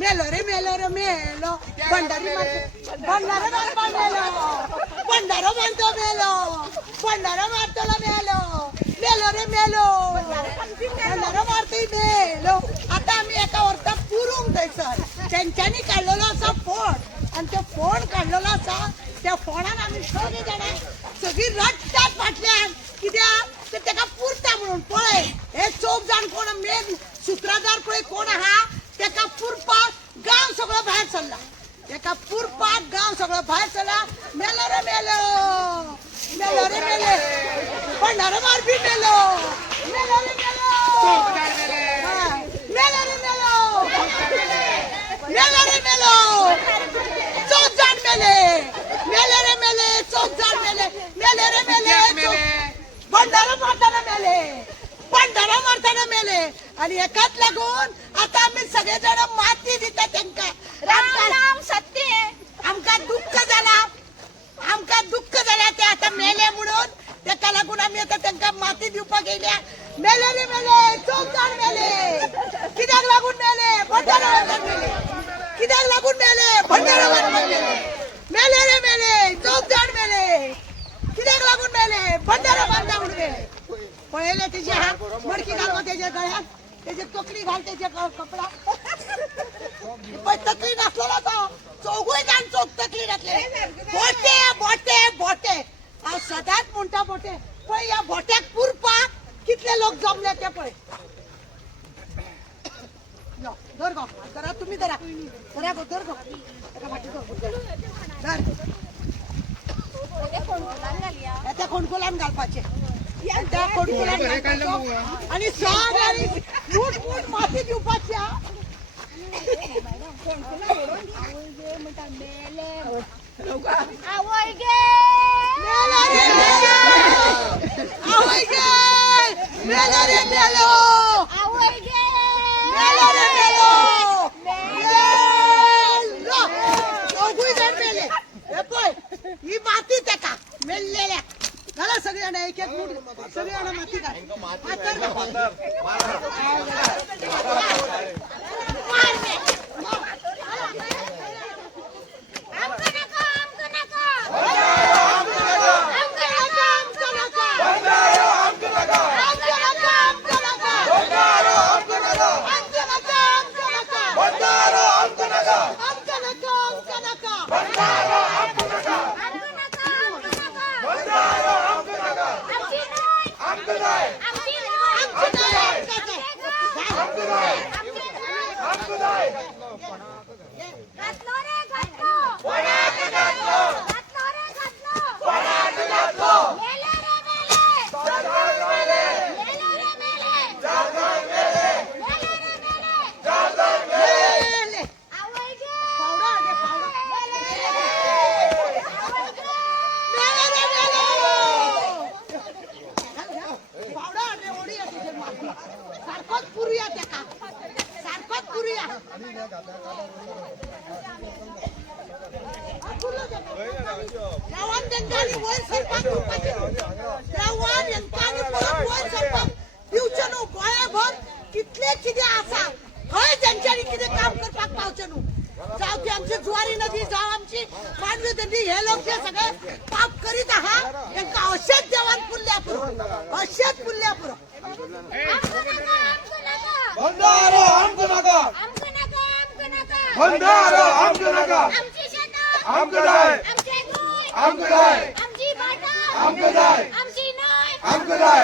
मेलो रे मेलो रे मेलो भंडारी भंडारा मारतो मेलो भंडारा मारतो मेलो भंडारा मारतो मेलो मेलो रे मेलो भंडारा मारतोय मेलो. आता आम्ही एका वर्षात पुरून द्यायचं त्यांच्यानी काढलेला असा फोन आणि तो फोन काढलेला असा त्या फोनान आम्ही सगळी जण सगळी रट्ट्यात फाटल्यान कित्याक ते तेका पुरता म्हणून पळय हे चौक जाण कोण मेन सूत्रधार पळय कोण आहा तेका पुरपाक गांव सगळं बाहेर सरला तेका पुरपाक गांव सगळं बाहेर सरला. मेलो रे मेलो मेलो रे मेले भंडारा मारपी मेलो मेलो रे मेलो मेलो रे मेलो मेलो रे मेलो चौक जाण मेले मेले रे मेले चौक जाण मेले मेले रे मेले भंडारा मारताना मेले भंडारा मारताना मेले आणि एकाच लागून आता आम्ही सगळेजण माती दिता त्यांका राम सत्य आमका दुःख झाला ते आता मेले म्हणून त्याका लागून आम्ही आता त्यांका माती दिवपा गेल्या. मेले रे मेले चौक जाण मेले कित्याक लागून मेले भंडारा मारताना मेले कित्याक लागून मेले भंडारा मारताना मेले मेले रे मेले चौक जाण मेले कित्याक लागून मेले भंडारा मारता म्हणून मेले. पळयले त्याची हात मडकी घालतो त्याच्या गळ्यात त्याची तकली घाल त्याच्या कपडा पण तकली नसलेला तो चौघही जाण चौक तकली घातले बोटे बोटे बोटे सदाच म्हणता बोटे पण या बोट्याक पुरपाक कितले लोक जमले ते पळय. धर गो जरा तुम्ही धरा धरा गो धर गो त्या खोणकुलान घालपाचे त्या खोणकुलान आणि सग आणि फूट फूट माती दिवपाच्या ही माती त्याका मेललेल्या घाला सगळ्यांना एक एक मूठ सगळ्यांना माती घाल सारखंच पुरूया त्याका सारखंच पुरूया रावण त्यांनी वर सरपंच रावण यांनी वर सरपंच दिवचे न्हू गोंयभर कितले कितें आसा खंय तेंच्यांनी कितें काम करपाक पावचे न्हू जावं ती आमची जुवारी नदी जावं आमची मांडवी नदी हे लोक जे सगळे पाप करीत आहा तांकां अशेंच देवान पुरल्या पुरो अशेंच पुरल्या पुरो. भंडारा आमको नका भंडारा आमको नका आमको जाय आमको जाय आमको जाय आमको जाय